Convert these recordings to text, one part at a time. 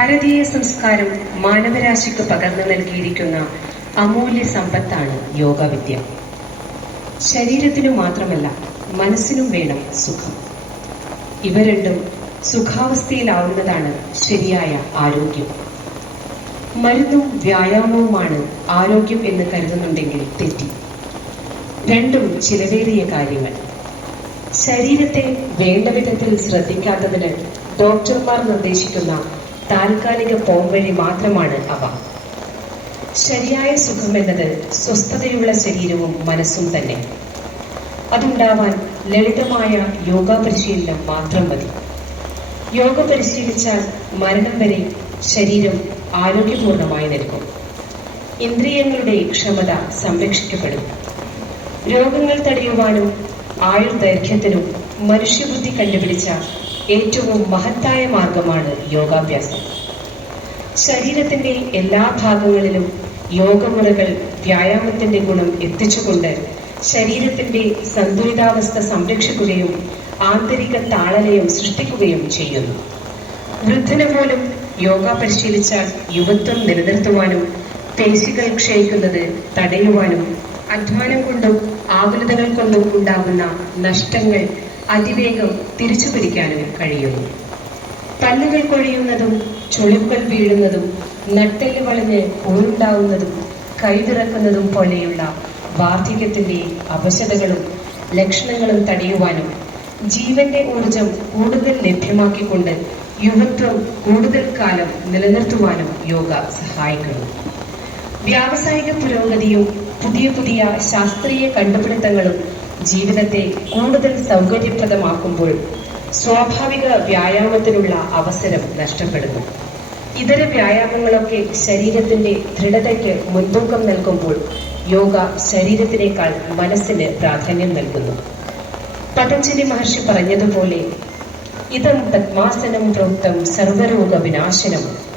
ഭാരതീയ സംസ്കാരം മാനവരാശിക്ക് പകർന്നു നൽകിയിരിക്കുന്ന അമൂല്യ സമ്പത്താണ് യോഗവിദ്യ. ശരീരത്തിനു മാത്രമല്ല, മനസ്സിനും വേണം സുഖം. ഇവ രണ്ടും സുഖാവസ്ഥയിലാവുന്നതാണ് ശരിയായ ആരോഗ്യം. മരുന്നും വ്യായാമവുമാണ് ആരോഗ്യം എന്ന് കരുതുന്നുണ്ടെങ്കിൽ തെറ്റി. രണ്ടും ചിലവേറിയ കാര്യങ്ങൾ. ശരീരത്തെ വേണ്ട വിധത്തിൽ ശ്രദ്ധിക്കാത്തതിന് ഡോക്ടർമാർ നിർദ്ദേശിക്കുന്ന താൽക്കാലിക പോംവഴി മാത്രമാണ് അവ. ശരിയായ സുഖം എന്നത് സ്വസ്ഥതയുള്ള ശരീരവും മനസ്സും തന്നെ. അതുണ്ടാവാൻ ലളിതമായ യോഗ പരിശീലനം മാത്രം മതി. യോഗ പരിശീലിച്ചാൽ മരണം വരെ ശരീരം ആരോഗ്യപൂർണമായി നിൽക്കും. ഇന്ദ്രിയങ്ങളുടെ ക്ഷമത സംരക്ഷിക്കപ്പെടും. രോഗങ്ങൾ തടയുവാനും ആയുർദൈർഘ്യത്തിനും മനുഷ്യബുദ്ധി കണ്ടുപിടിച്ച ഏറ്റവും മഹത്തായ മാർഗമാണ് യോഗാഭ്യാസം. ശരീരത്തിന്റെ എല്ലാ ഭാഗങ്ങളിലും യോഗമുറകൾ വ്യായാമത്തിന്റെ ഗുണം എത്തിച്ചുകൊണ്ട് ശരീരത്തിന്റെ സന്തുലിതാവസ്ഥ സംരക്ഷിക്കുകയും ആന്തരിക താളലയം സൃഷ്ടിക്കുകയും ചെയ്യുന്നു. വൃദ്ധന് പോലും യോഗ പരിശീലിച്ചാൽ യുവത്വം നിലനിർത്തുവാനും പേശികൾ ക്ഷയിക്കുന്നത് തടയുവാനും അധ്വാനം കൊണ്ടും ആകുലതകൾ കൊണ്ടും ഉണ്ടാകുന്ന നഷ്ടങ്ങൾ അതിവേഗം തിരിച്ചു പിടിക്കാനും കഴിയുന്നു. പല്ലുകൾ കൊഴിയുന്നതും ചുളിവുകൾ വീഴുന്നതും നട്ടെല്ല് വളഞ്ഞ് പോരുണ്ടാവുന്നതും കൈവിറക്കുന്നതും പോലെയുള്ള വാർദ്ധക്യത്തിന്റെ അവശതകളും ലക്ഷണങ്ങളും തടയുവാനും ജീവന്റെ ഊർജം കൂടുതൽ ലഭ്യമാക്കിക്കൊണ്ട് യുവത്വം കൂടുതൽ കാലം നിലനിർത്തുവാനും യോഗ സഹായിക്കുന്നു. വ്യാവസായിക പുരോഗതിയും പുതിയ പുതിയ ശാസ്ത്രീയ കണ്ടുപിടുത്തങ്ങളും ജീവിതത്തെ കൂടുതൽ സൗകര്യപ്രദമാക്കുമ്പോൾ സ്വാഭാവിക വ്യായാമത്തിനുള്ള അവസരം നഷ്ടപ്പെടുന്നു. ഇതര വ്യായാമങ്ങളൊക്കെ ശരീരത്തിന്റെ ദൃഢതയ്ക്ക് മുൻതൂക്കം നൽകുമ്പോൾ യോഗ ശരീരത്തിനേക്കാൾ മനസ്സിന് പ്രാധാന്യം നൽകുന്നു. പതഞ്ജലി മഹർഷി പറഞ്ഞതുപോലെ, ഇതം പദ്മാസനം പ്രോക്തം സർവരോഗ വിനാശനം.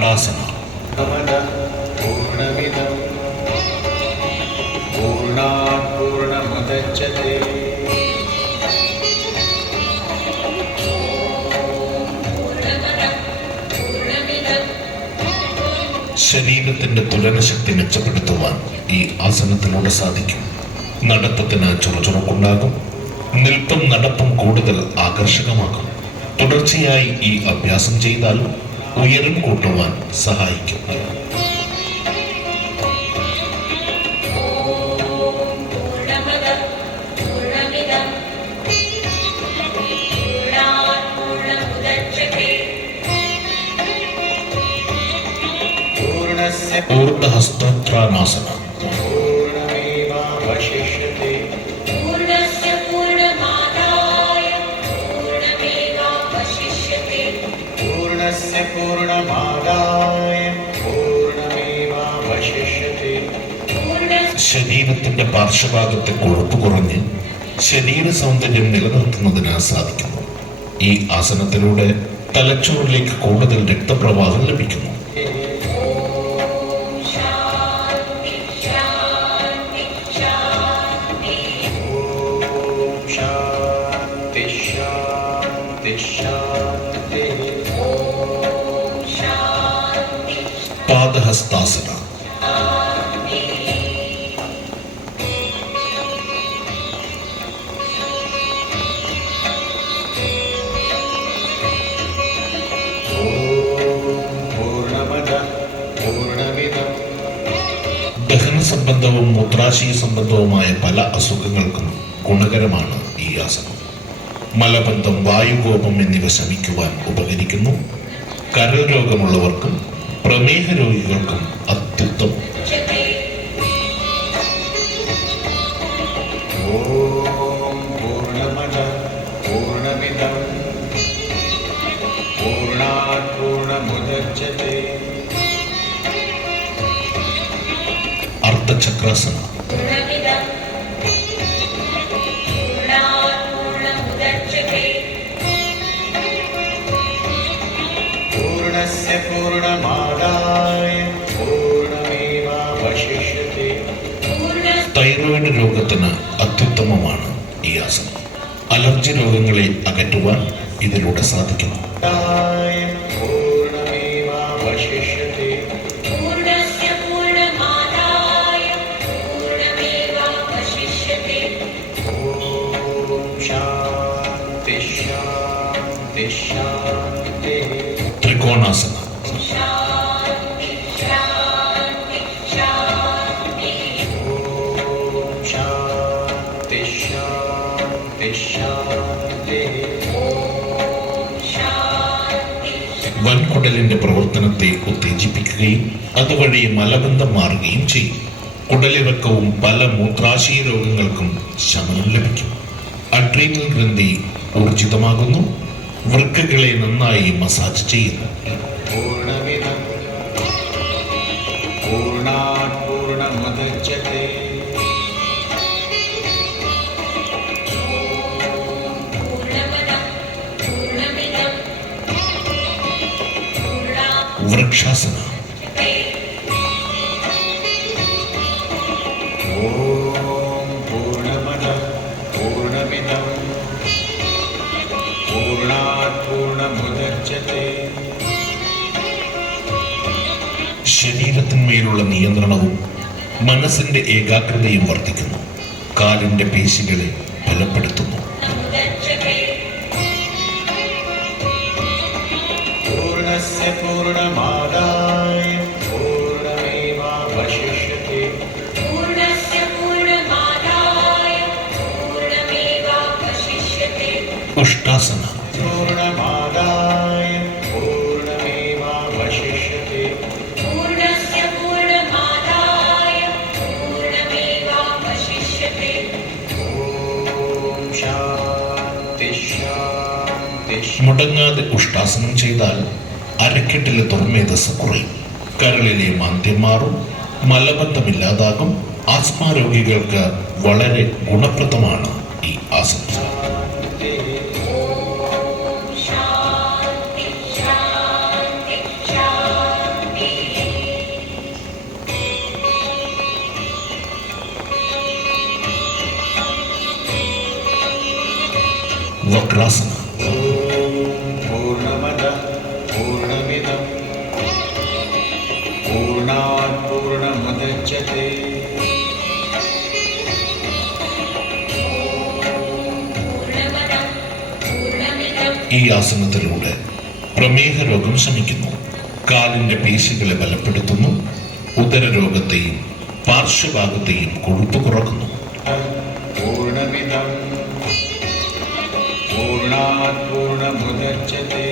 താടാസന. പൂർണ്ണമിദം പൂർണ്ണാത് പൂർണ്ണമുദച്യത്തെ ശരീരത്തിന്റെ തുലനശക്തി മെച്ചപ്പെടുത്തുവാൻ ഈ ആസനത്തിലൂടെ സാധിക്കും. നടത്തത്തിന് ചുറുചുറുക്കുണ്ടാകും. നിൽപ്പും നടപ്പും കൂടുതൽ ആകർഷകമാകും. തുടർച്ചയായി ഈ അഭ്യാസം ചെയ്താൽ ഉയരം കൂട്ടുവാൻ സഹായിക്കും. ഊർധ്വഹസ്തോത്ഥാനാസന. പൂർണ്ണമേവാവശിഷ്യത്തെ പൂർണ്ണസ്യ പൂർണ്ണമാദായ പൂർണ്ണമേവാവശിഷ്യത്തെ. ശരീരത്തിന്റെ പാർശ്വഭാഗത്തെ കൊഴുപ്പ് കുറഞ്ഞ് ശരീര സൗന്ദര്യം നിലനിർത്തുന്നതിന് സാധിക്കുന്നു. ഈ ആസനത്തിലൂടെ തലച്ചോറിലേക്ക് കൂടുതൽ രക്തപ്രവാഹം ലഭിക്കുന്നു. പാദഹസ്താസന. ദഹന സംബന്ധവും മൂത്രാശയ സംബന്ധവുമായ പല അസുഖങ്ങൾക്കും ഗുണകരമാണ് ഈ ആസനം. മലബന്ധം, വായുകോപം എന്നിവ ശമിക്കുവാൻ ഉപകരിക്കുന്നു. കരൾ രോഗമുള്ളവർക്കും പ്രമേഹ രോഗികൾക്കും അത്യുത്തമം. അർദ്ധചക്രാസന. തൈറോയിഡ് രോഗത്തിന് അത്യുത്തമമാണ് ഈ ആസനം. അലർജി രോഗങ്ങളെ അകറ്റുവാൻ ഇതിലൂടെ സാധിക്കുന്നു. ത്രികോണാസന. വൻകുടലിന്റെ പ്രവർത്തനത്തെ ഉത്തേജിപ്പിക്കുകയും അതുവഴി മലബന്ധം മാറുകയും ചെയ്യും. കുടലിറക്കവും പല മൂത്രാശയ രോഗങ്ങൾക്കും ശമനം ലഭിക്കും. അഡ്രീനൽ ഗ്രന്ഥി ഊർജിതമാകുന്നു. വൃക്കകളെ നന്നായി മസാജ് ചെയ്യുന്നു. വൃക്ഷാസന. ശരീരത്തിന്മേലുള്ള നിയന്ത്രണവും മനസ്സിന്റെ ഏകാഗ്രതയും വർദ്ധിക്കുന്നു. കാലിന്റെ പേശികളെ ബലപ്പെടുത്തുന്നു. ഉഷ്ടാസന. മുടങ്ങാതെ ഉഷ്ടാസനം ചെയ്താൽ അരക്കെട്ടിലെ ദുർമേധസ് കുറയും. കരളിലെ മാന്ദ്യം മാറും. മലബന്ധമില്ലാതാകും. ആസ്മ രോഗികൾക്ക് വളരെ ഗുണപ്രദമാണ് ഈ ആസനം. വക്രാസന. പൂർണ്ണമദഃ പൂർണ്ണമിദം പൂർണ്ണാത് പൂർണ്ണമുദച്യത്തെ ഈ ആസനത്തിലൂടെ പ്രമേഹ രോഗം ശമിക്കുന്നു, കാലിന്റെ പേശികളെ ബലപ്പെടുത്തുന്നു, ഉദരരോഗത്തെയും പാർശ്വഭാഗത്തെയും കൊഴുപ്പ് കുറക്കുന്നു. പൂർണ്ണമിദം പൂർണ്ണാത് പൂർണ്ണമുദച്യത്തെ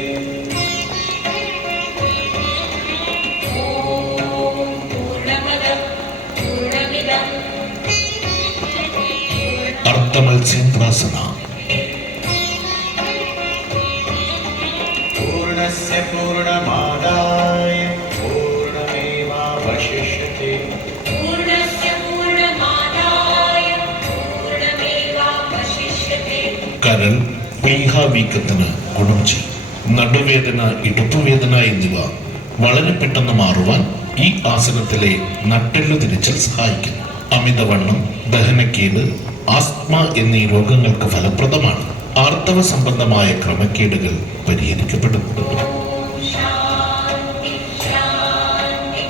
അർദ്ധമത്സ്യേന്ദ്രാസന. പൂർണ്ണസ്യ പൂർണ്ണമാദായ പൂർണ്ണമേവാവശിഷ്യത്തെ കരൾ വീക്കത്തിന് ഗുണം ചെയ്യും. നടുവേദന, ഇടുപ്പുവേദന എന്നിവ വളരെ പെട്ടെന്ന് മാറുവാൻ ഈ ആസനത്തിലെ നട്ടെല്ലു തിരിച്ചൽ സഹായിക്കുന്നു. അമിതവണ്ണം, ദഹനക്കേട്, ആസ്മ എന്നീ രോഗങ്ങൾക്ക് ഫലപ്രദമാണ്. ആർത്തവ സംബന്ധമായ ക്രമക്കേടുകൾ പരിഹരിക്കപ്പെടുന്നു. ശാന്തി ശാന്തി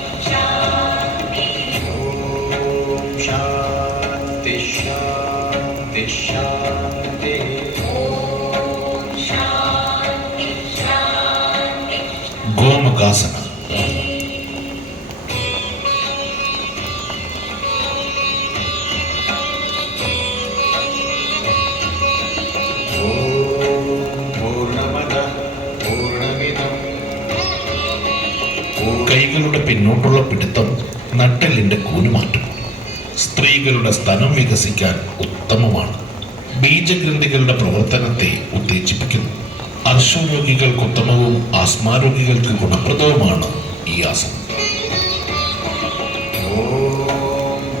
ശാന്തി. ഗോമുഖാസന. പൂർണ്ണമദഃ പൂർണ്ണമിദം കൈകളുടെ പിന്നോട്ടുള്ള പിടുത്തം നട്ടെല്ലിന്റെ കൂനുമാറ്റും. സ്ത്രീകളുടെ സ്തനം വികസിക്കാൻ ഉത്തമമാണ്. ബീജഗ്രന്ഥികളുടെ പ്രവർത്തനത്തെ ഉത്തേജിപ്പിക്കുന്നു. അർശരോഗികൾക്ക് ഉത്തമവും ആസ്മാരോഗികൾക്ക് ഗുണപ്രദവുമാണ് ഈ ആസനം.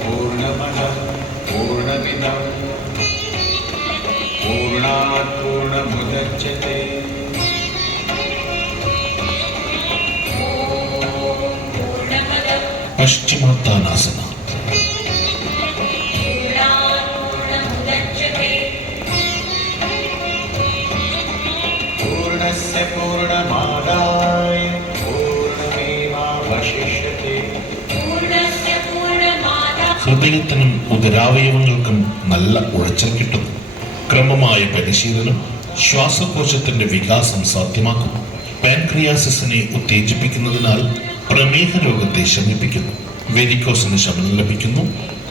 പൂർണ്ണമദഃ പൂർണ്ണമിദം പൂർണ്ണാത് പൂർണ്ണമുദച്യത്തെ പശ്ചിമോത്താനാസന. പൂർണ്ണസ്യ പൂർണ്ണമാദായ പൂർണ്ണമേവാവശിഷ്യത്തെ ഹൃദയത്തിനും ഉദരാവയവങ്ങൾക്കും നല്ല ഉഴച്ചൽ കിട്ടുന്നു. ക്രമമായ പരിശീലനം ശ്വാസകോശത്തിന്റെ വികാസം സാധ്യമാക്കുന്നു. പാൻക്രിയാസിസിനെ ഉത്തേജിപ്പിക്കുന്നതിനാൽ പ്രമേഹ രോഗത്തെ ശമിപ്പിക്കുന്നു. വെരിക്കോസിന് ശമനം ലഭിക്കുന്നു.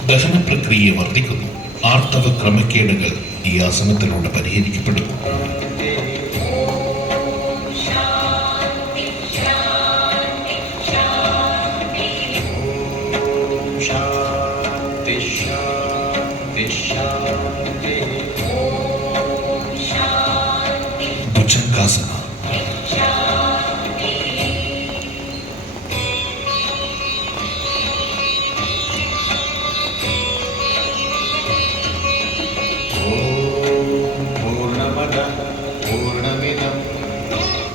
ദഹന പ്രക്രിയയെ വർദ്ധിക്കുന്നു. ആർത്തവ ക്രമക്കേടുകൾ ഈ ആസനത്തിലൂടെ പരിഹരിക്കപ്പെടുന്നു. ശാന്തി ശാന്തി ശാന്തി. ഭുജംഗാസന. പൂർണ്ണമദഃ പൂർണ്ണമിദം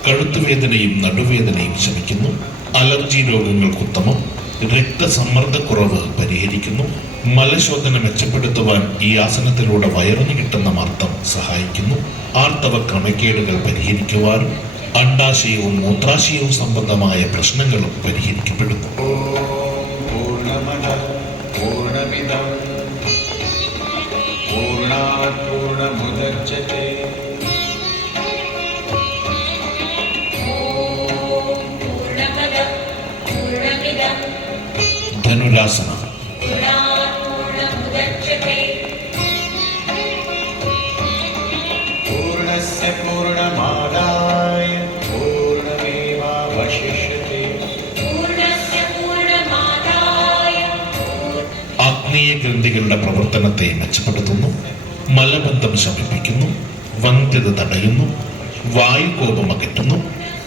കഴുത്തുവേദനയും നടുവേദനയും ശമിക്കുന്നു. അലർജി രോഗങ്ങൾക്ക് ഉത്തമം. രക്തസമ്മർദ്ദക്കുറവ് പരിഹരിക്കുന്നു. മലശോധന മെച്ചപ്പെടുത്തുവാൻ ഈ ആസനത്തിലൂടെ വയറിന് കിട്ടുന്ന മർദ്ദം സഹായിക്കുന്നു. ആർത്തവ ക്രമക്കേടുകൾ പരിഹരിക്കുവാനും അണ്ഡാശയവും മൂത്രാശയവും സംബന്ധമായ പ്രശ്നങ്ങളും പരിഹരിക്കപ്പെടുന്നു. പൂർണ്ണമദഃ പൂർണ്ണമിദം പൂർണ്ണാത് പൂർണ്ണമുദച്യത്തെ ധനുരാസന. പൂർണ്ണസ്യ പൂർണ്ണമാദായ പൂർണ്ണമേവാവശിഷ്യത്തെ ആഗ്നേയ ഗ്രന്ഥികളുടെ പ്രവർത്തനത്തെ മെച്ചപ്പെടുത്തുന്നു. മലബന്ധം ശമിപ്പിക്കുന്നു. വന്ധ്യത തടയുന്നു. വായുകോപം അകറ്റുന്നു.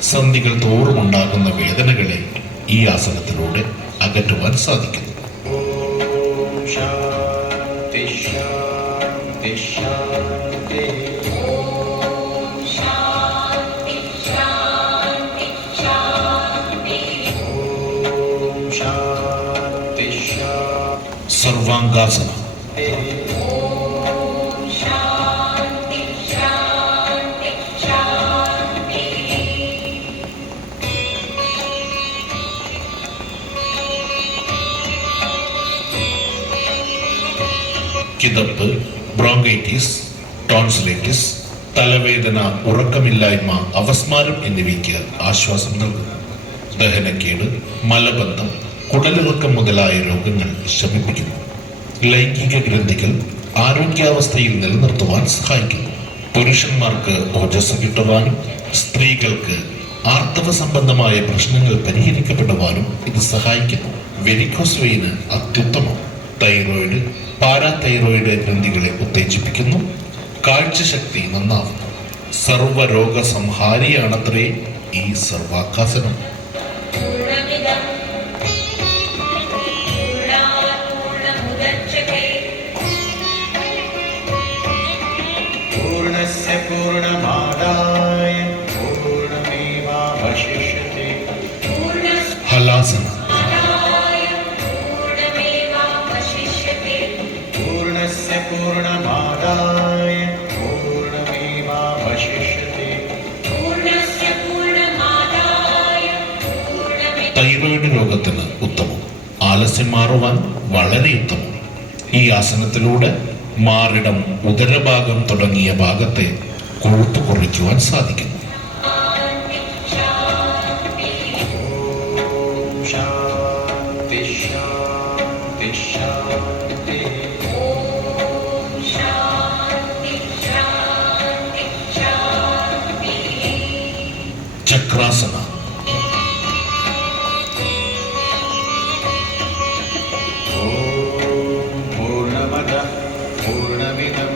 സന്ധികൾ തോറുമുണ്ടാകുന്ന വേദനകളെ ഈ ആസനത്തിലൂടെ അകറ്റുവാൻ സാധിക്കുന്നു. ശാന്തി ശാന്തി ശാന്തി. ശാന്തി ശാന്തി. സർവാംഗാസന. കിതപ്പ്, ബ്രോങ്കൈറ്റിസ്, ടോൺസിലൈറ്റിസ്, തലവേദന, ഉറക്കമില്ലായ്മ, അവസ്മാരം എന്നിവയ്ക്ക് ആശ്വാസം നൽകുന്നു. ദഹനക്കേട്, മലബന്ധം, കുടലിളക്കം മുതലായ രോഗങ്ങൾ ശമിപ്പിക്കുന്നു. ലൈംഗിക ഗ്രന്ഥികൾ ആരോഗ്യാവസ്ഥയിൽ നിലനിർത്തുവാൻ സഹായിക്കുന്നു. പുരുഷന്മാർക്ക് ഓജസ് കിട്ടുവാനും സ്ത്രീകൾക്ക് ആർത്തവ സംബന്ധമായ പ്രശ്നങ്ങൾ പരിഹരിക്കപ്പെടുവാനും ഇത് സഹായിക്കുന്നു. വെരിക്കോസ് വെയിന് അത്യുത്തമം. തൈറോയിഡ്, പാരാതൈറോയിഡ് ഗ്രന്ഥികളെ ഉത്തേജിപ്പിക്കുന്നു. കാഴ്ചശക്തി നന്നാവുന്നു. സർവരോഗ സംഹാരിയാണത്രേ ഈ സർവാക്കാസനം. पूर्णस्य पूर्णमादाय पूर्णमेवावशिष्यते. ഹലാസന. पूर्णस्य पूर्णमादाय पूर्णमेवावशिष्यते. തൈറോയിഡ് രോഗത്തിന് ഉത്തമം. ആലസ്യം മാറുവാൻ വളരെ ഉത്തമം. ഈ ആസനത്തിലൂടെ മാറിടം, ഉദരഭാഗം തുടങ്ങിയ ഭാഗത്തെ കൊഴുത്തു കുറയ്ക്കുവാൻ സാധിക്കുന്നു. शान्ति शान्ति शान्ति. ചക്രാസന. पूर्णमदः पूर्णमिदं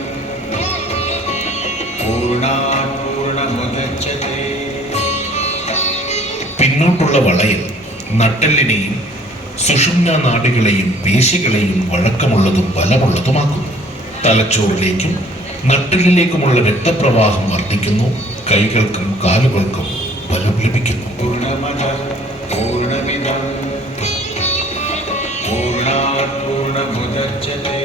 पूर्णात् पूर्णमुदच्यते. പിന്നോട്ടുള്ള വളയൽ നട്ടെല്ലിനെയും സുഷുമ്ന നാഡികളെയും പേശികളെയും വഴക്കമുള്ളതും ബലമുള്ളതുമാക്കുന്നു. തലച്ചോറിലേക്കും നട്ടെല്ലിലേക്കുമുള്ള രക്തപ്രവാഹം വർദ്ധിക്കുന്നു. കൈകൾക്കും കാലുകൾക്കും ബലം ലഭിക്കുന്നു. पूर्णमदः पूर्णमिदं पूर्णात् पूर्णमुदच्यते.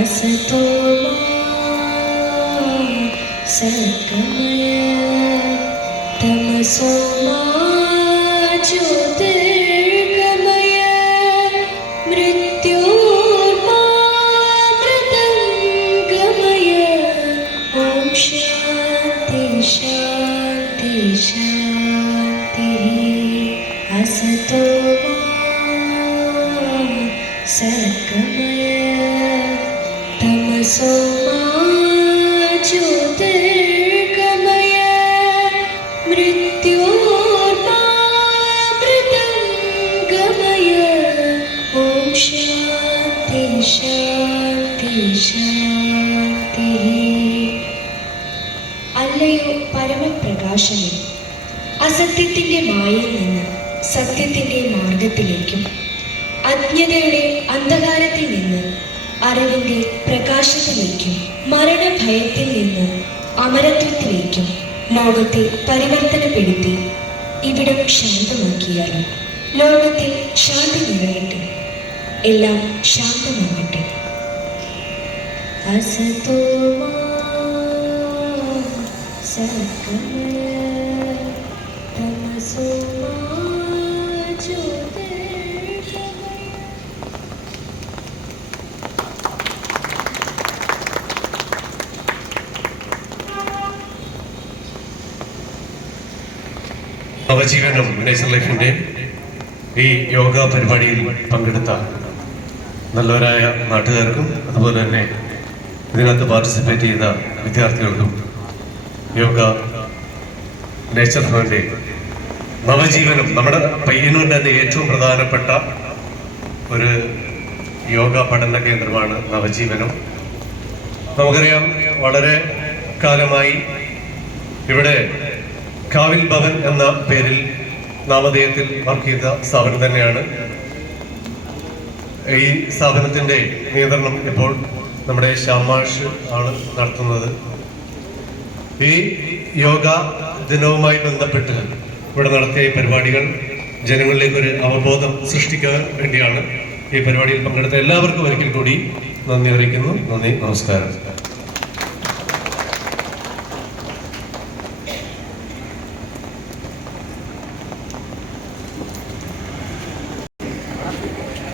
असतो मा सद्गमय तमसो मा ज्योतिर्गमय मृत्योर्मामृतं गमय. ॐ शान्ति शान्ति शान्तिः. असतो मा सद्गमय तमसो मा ज्योतिर्गमय मृत्योर्मामृतं गमय. ॐ शान्ति शान्ति शान्तिः. അല്ലയോ പരമപ്രകാശമേ, അസത്യത്തിൻ്റെ മായയിൽ നിന്ന് സത്യത്തിൻ്റെ മാർഗത്തിലേക്കും അജ്ഞതയുടെ അന്ധകാരത്തിൽ നിന്ന് അറിവിൻ്റെ പ്രകാശത്തിലേക്കും മരണഭയത്തിൽ നിന്ന് അമരത്വത്തിലേക്കും ലോകത്തെ പരിവർത്തനപ്പെടുത്തി ഇവിടം ശാന്തമാക്കിയാലും ലോകത്തിൽ ശാന്തി നിറയട്ടെ, എല്ലാം ശാന്തമാകട്ടെ. അസതോ മാ സദ്ഗമയ തമസോ മാ ജ്യോതിർഗമയ. നവജീവനം നേച്ചർ ലൈഫിൻ്റെ ഈ യോഗ പരിപാടിയിൽ പങ്കെടുത്ത നല്ലവരായ നാട്ടുകാർക്കും അതുപോലെ തന്നെ ഇതിനകത്ത് പാർട്ടിസിപ്പേറ്റ് ചെയ്ത വിദ്യാർത്ഥികൾക്കും യോഗ നേച്ചർ ഫണ്ടിൻ്റെ നവജീവനം, നമ്മുടെ പയ്യന്നൂരിൻ്റെ അത് ഏറ്റവും പ്രധാനപ്പെട്ട ഒരു യോഗ പഠന കേന്ദ്രമാണ് നവജീവനം. നമുക്കറിയാം, വളരെ കാലമായി ഇവിടെ കാവിൽ ഭവൻ എന്ന പേരിൽ നാമധേയത്തിൽ വർക്ക് ചെയ്ത സ്ഥാപനം തന്നെയാണ്. ഈ സ്ഥാപനത്തിൻ്റെ നിയന്ത്രണം ഇപ്പോൾ നമ്മുടെ ശ്യാമാഷ് ആണ് നടത്തുന്നത്. ഈ യോഗ ദിനവുമായി ബന്ധപ്പെട്ട് ഇവിടെ നടത്തിയ ഈ പരിപാടികൾ ജനങ്ങളിലേക്ക് ഒരു അവബോധം സൃഷ്ടിക്കാൻ വേണ്ടിയാണ് ഈ പരിപാടിയിൽ പങ്കെടുത്ത എല്ലാവർക്കും ഒരിക്കൽ കൂടി നന്ദി അറിയിക്കുന്നു. നന്ദി, നമസ്കാരം.